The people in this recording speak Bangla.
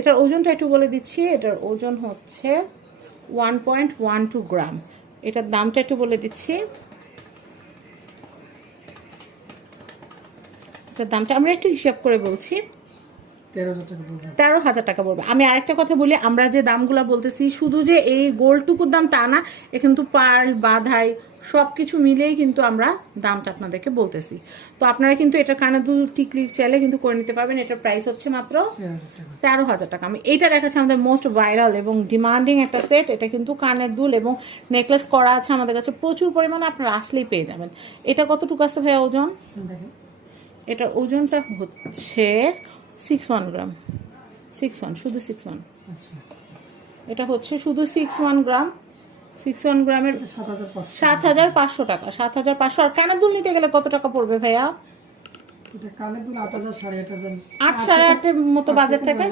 এটার ওজনটা একটু বলে দিচ্ছি। এটার ওজন হচ্ছে 1.12 গ্রাম। এটার দামটা একটু বলে দিচ্ছি। এটার দামটা আমরা একটু হিসাব করে বলছি, 13,000 টাকা পড়বে। আমি আরেকটা কথা বলি, আমরা যে দামগুলো বলতেছি শুধু যে এই গোল্ডটুকুর দাম তা না, এ কিন্তু পার্ল বাধাই সব কিছু মিলেই কিন্তু আমরা দামটা আপনাদেরকে বলতেছি। তো আপনারা কিন্তু এটা কানের দুল টিকলি চাইলে কিন্তু করে নিতে পারবেন। এটার প্রাইস হচ্ছে মাত্র 13,000 টাকা। আমি এইটা দেখাচ্ছি আমাদের মোস্ট ভাইরাল এবং ডিমান্ডিং একটা সেট। এটা কিন্তু কানের দুল এবং নেকলেস করা আছে আমাদের কাছে প্রচুর পরিমাণে, আপনারা আসলেই পেয়ে যাবেন। এটা কতটুকু আছে ভাইয়া ওজন? এটার ওজনটা হচ্ছে 61 গ্রাম। 61, শুধু 61। এটা হচ্ছে শুধু 61 গ্রাম। 61 গ্রামের 7,500 টাকা। 7,500। আর কানের দুল নিতে গেলে কত টাকা পড়বে ভাইয়া? কানের দুল 8,000, 8,500, 8, 8.5 মতো বাজেট থেকে।